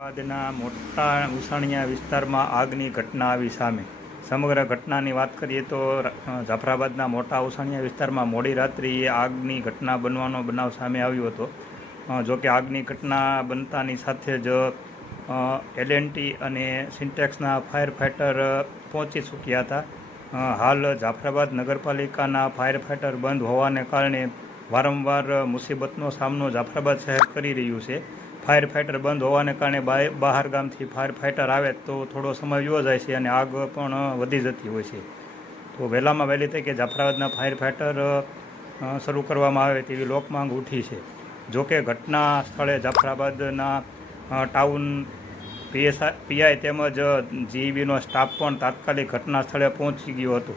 અમદાવાદના મોટા ઉસાણિયા વિસ્તારમાં આગની ઘટના આવી સામે. સમગ્ર ઘટનાની વાત કરીએ તો જાફરાબાદના મોટા ઉસાણિયા વિસ્તારમાં મોડી રાત્રિએ આગની ઘટના બનવાનો બનાવ સામે આવ્યો હતો. જોકે આગની ઘટના બનતાની સાથે જ L&T અને સિન્ટેક્સના ફાયર ફાઇટર પહોંચી ચૂક્યા હતા. હાલ જાફરાબાદ નગરપાલિકાના ફાયર ફાઇટર બંધ હોવાને કારણે વારંવાર મુસીબતનો સામનો જાફરાબાદ શહેર કરી રહ્યું છે. ફાયર ફાઇટર બંધ હોવાને કારણે બહાર ગામથી ફાયર ફાઇટર આવે તો થોડો સમય યોજાય છે અને આગ પણ વધી જતી હોય છે. તો વહેલામાં વહેલી તકે જાફરાબાદના ફાયર ફાઇટર શરૂ કરવામાં આવે તેવી લોકમાંગ ઉઠી છે. જોકે ઘટના સ્થળે જાફરાબાદના ટાઉન પીઆઈ તેમજ GEBનો સ્ટાફ પણ તાત્કાલિક ઘટના સ્થળે પહોંચી ગયો હતો.